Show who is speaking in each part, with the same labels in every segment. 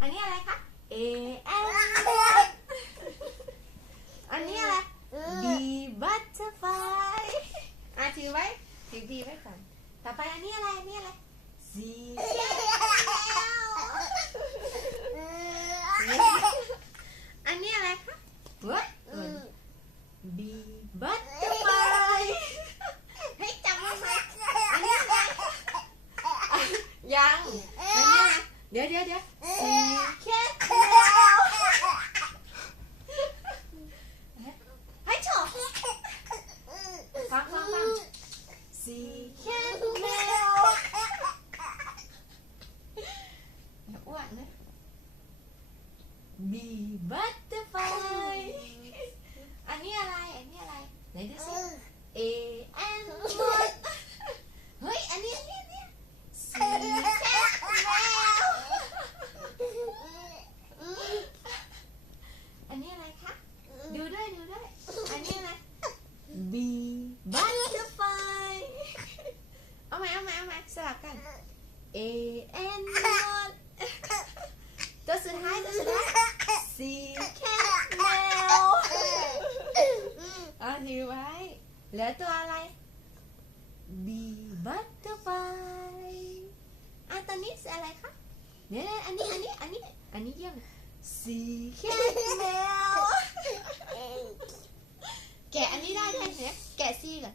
Speaker 1: อันนี้อะไรคะ A N อันนี้อะไร B butterfly อะถือไว้ถือ B ไว้ก่อน ต่อไปอันนี้อะไรอันนี้อะไร C อันนี้อะไรคะเว้ย B butterfly ให้ยจำไว้ไหมอันนี้อะไรยังอันนี้อะไร เดี๋ยวเดี๋ยวเดี๋ยว C cat ให้โชว์ฟังฟังฟัง C cat แมวอย่าอ้วนนะ B butterfly อันนี้อะไร อันนี้อะไร ไหนดูสิ A N มดเฮ้ย อันนี้ อันนี้อันนี้ C cat แมว อันนี้อะไรคะ ดูด้วยดูด้วย อันนี้อะไร B butterfly อาม่เอามาสลับกัน A N มดตัวสุดท้ายตัวสุดท้าย C cat แมวเอาถือไว้ เหลือตัวอะไร B butterfly อะตอนนี้อะไรคะเนี่ยอันนี้อันนี้อันนี้อันนี้เยี่ยม C cat แมวแกะอันนี้ได้ด้วยเนี่ยแกะซีก่อ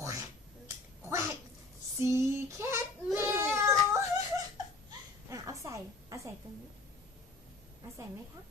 Speaker 1: ควกแควกซีแคทแมวอะเอาใส่ เอาใส่ตรงนี้อาใส่ไหมคะ